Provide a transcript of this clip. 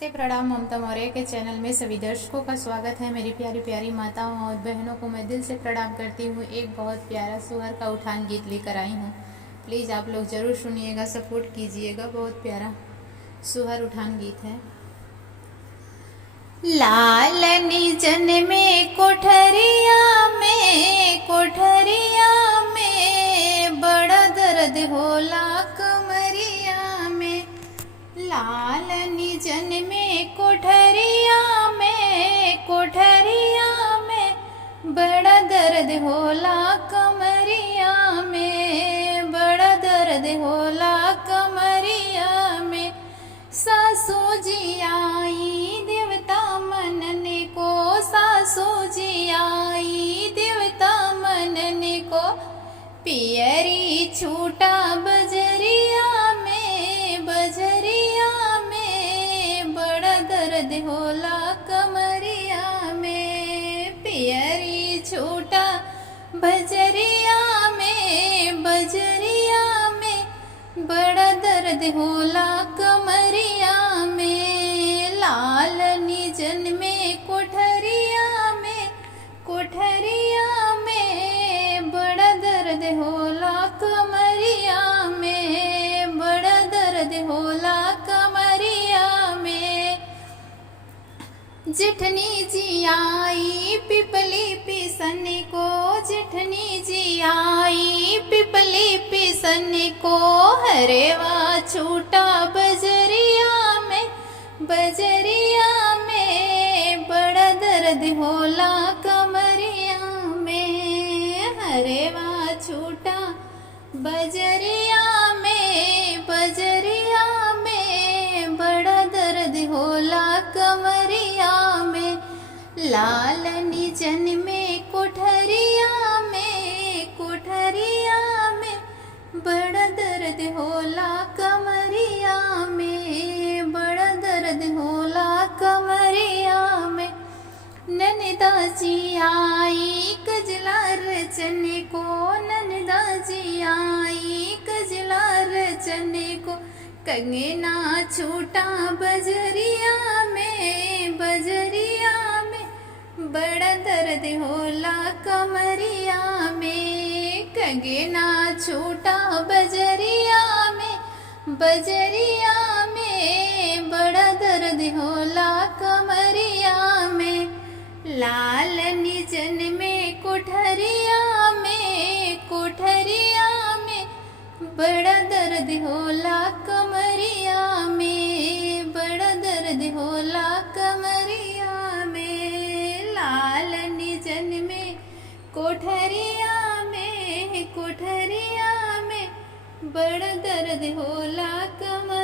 से प्रणाम। ममता मौर्य के चैनल में सभी दर्शकों का स्वागत है। मेरी प्यारी प्यारी माताओं और बहनों को मैं दिल से प्रणाम करती हूँ। एक बहुत प्यारा सुअर का उठान गीत लेकर आई हूँ। प्लीज़ आप लोग ज़रूर सुनिएगा, सपोर्ट कीजिएगा। बहुत प्यारा सुअर उठान गीत है। लालनी जन में कोठरिया में बड़ा दर्द होला कमरिया में। लालनी जन में कोठरिया में बड़ा दर्द होला कमरिया में। बड़ा दर्द होला कमरिया में। सासू जी आई देवता मनने को, सासू जी आई देवता मनने को। पियरी छूटा बजरिया में, बजरिया में बड़ा दर्द होला कमरिया में। पियरी छूटा बजरिया में, बजरिया में बड़ा दर्द होला कमरिया में। लालनी जन में कोठरिया में बड़ा दर्द होला कमरिया में। बड़ा दर्द होला कमरिया में। जेठनी जी आई पिपली पिसन को, जेठनी जी आई पिपली पिसन को। हरेवा छूटा बजरिया में, बजरिया में बड़ा दर्द होला कमरिया में। हरेवा छूटा बजरिया में, बजरिया में बड़ा दर्द होला कमरिया में। लालनी जन में कोठरिया में बड़ा दर्द होला कमरिया में। बड़ा दर्द होला कमरिया में। ननदा जी आई कजला रचने को, ननदा जी आई कजला रचने को। कंगना छूटा बजरिया में, बजरिया में बड़ा दर्द होला कमरिया में। कंगना छूटा बजरिया में, बजरिया में बड़ा दर्द होला कमरिया में। लालनी जन में कोठरिया में बड़ा दर्द होला कमरिया में। बड़ा दर्द होला कमरिया में। लालनी जन में कोठरिया में बड़ा दर्द होला कमरिया